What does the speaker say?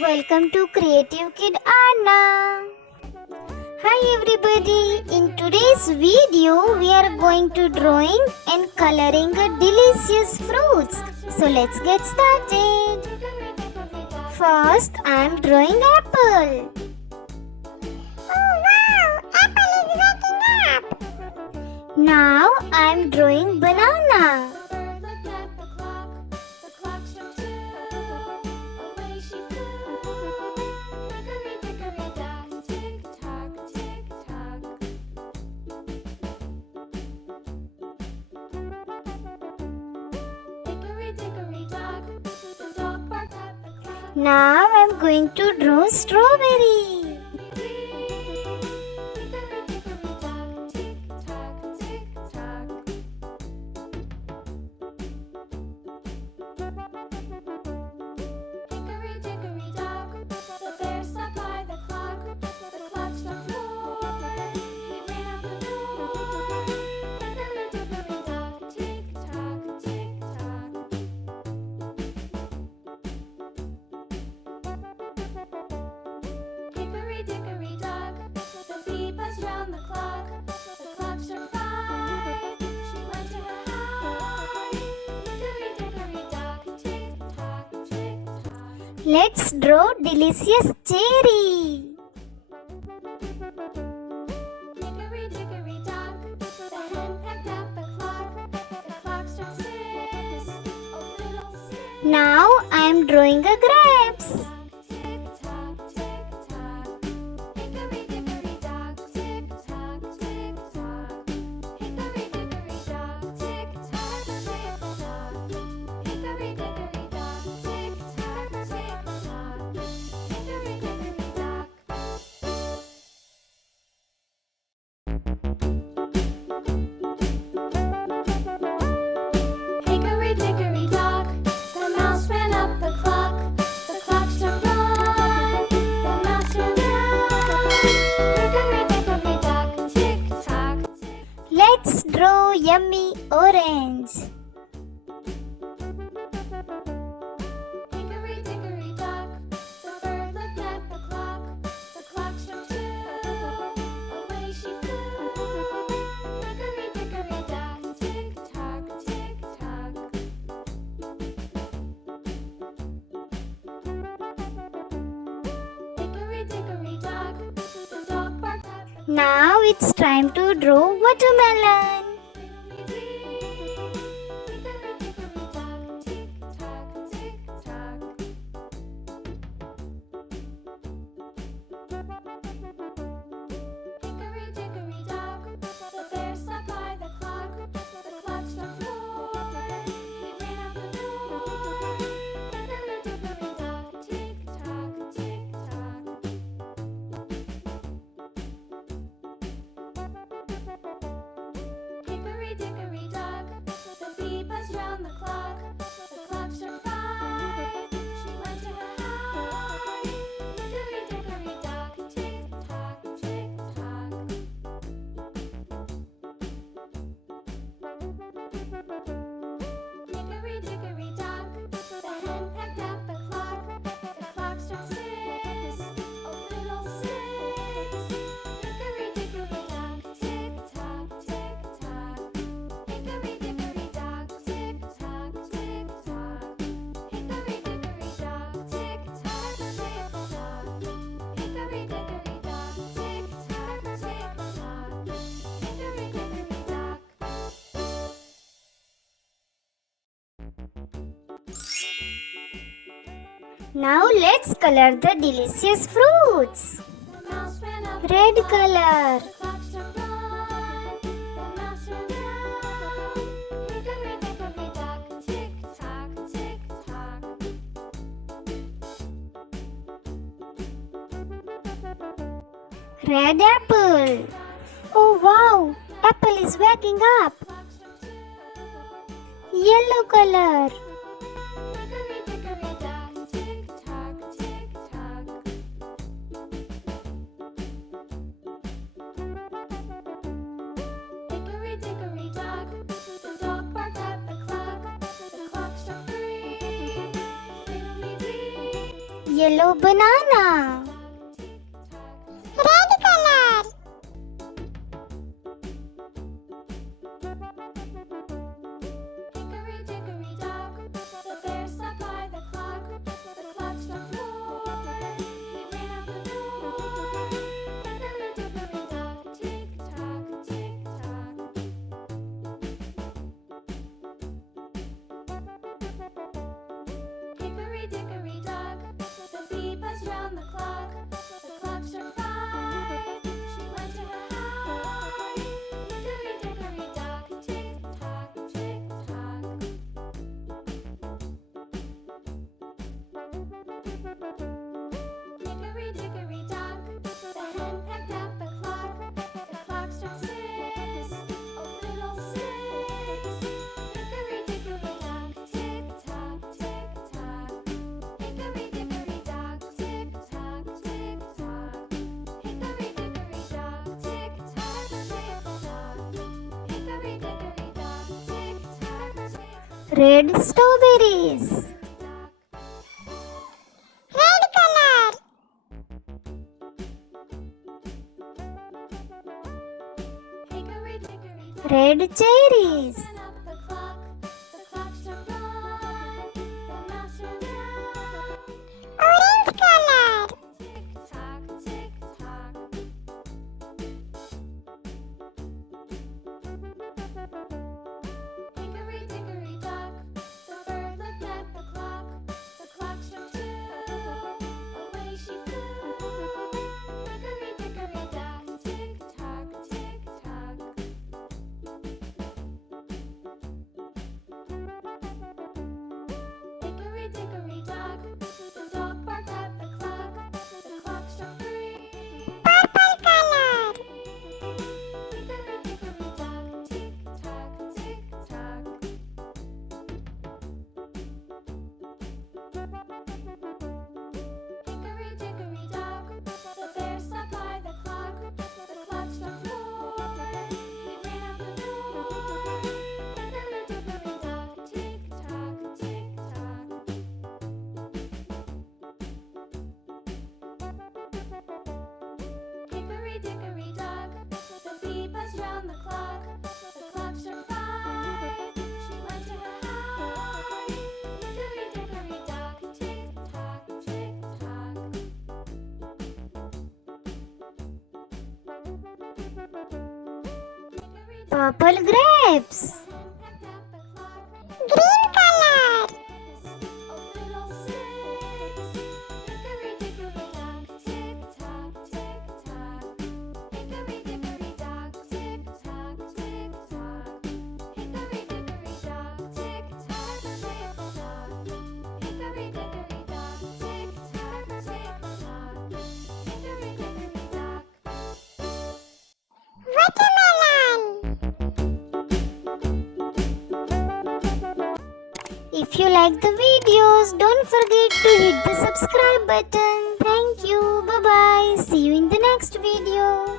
Welcome to Creative Kid Anna. Hi everybody. In today's video we are going to drawing and coloring a delicious fruits. So let's get started. First I am drawing apple. Oh wow! Apple is waking up! Now I am drawing banana. Now I am going to draw strawberry. Let's draw delicious cherry. Now I am drawing a grapes. Let's draw yummy orange. Now it's time to draw watermelon. Now let's color the delicious fruits. Red color. Red apple. Oh wow, apple is waking up. Yellow color. Yellow banana. Red color. Hickory dickory dock, the bear sat by the clock. The clock struck 4. He ran out the door. Hickory dickory dock, tick tock, tick tock. Hickory dickory dock, the bee buzzed round the clock. The clock struck 5. She went to her hive. Hickory dickory dock, tick tock, tick tock. Hickory dickory dock, the hen pecked at the clock. The clock struck 6. Oh, fiddle-sticks. Hickory dickory dock, tick tock, tick tock. Hickory dickory dock, tick tock, tick tock. Hickory dickory dock, tick tock, tick tock. Hickory dickory dock, tick tock, tick Red strawberries. Red color. Hickory dickory dock. Red cherries. Ran up the clock struck 1. The mouse ran down. Orange color. Tick tock, tick tock. Hickory dickory dock, the bird looked at the clock. The clock struck 2. Away she flew. Hickory dickory dock, tick tock, tick tock. Hickory dickory dock, the dog barked at the clock. The clock struck 3. Purple color. Hickory dickory dock, tick tock, tick tock. Hickory dickory dock, the bear sat by the clock. The clock struck 4. He ran out the door. Hickory dickory dock, tick tock, tick tock. Hickory dickory dock, the bee buzzed round the clock. The clock struck 5. She went to her hive. Hickory dickory dock, tick tock, tick tock. Hickory Purple grapes. hen pecked at the clock. Green color. Oh, fiddle-sticks. Hickory dickory dock, tick tock, tick tock. Hickory dickory dock, tick tock, tick tock. Hickory dickory dock, tick tock, tick tock. Hickory dickory dock, tick tock, tick tock. Hickory dickory dock. Watermelon. If you like the videos, don't forget to hit the subscribe button. Thank you. Bye bye. See you in the next video.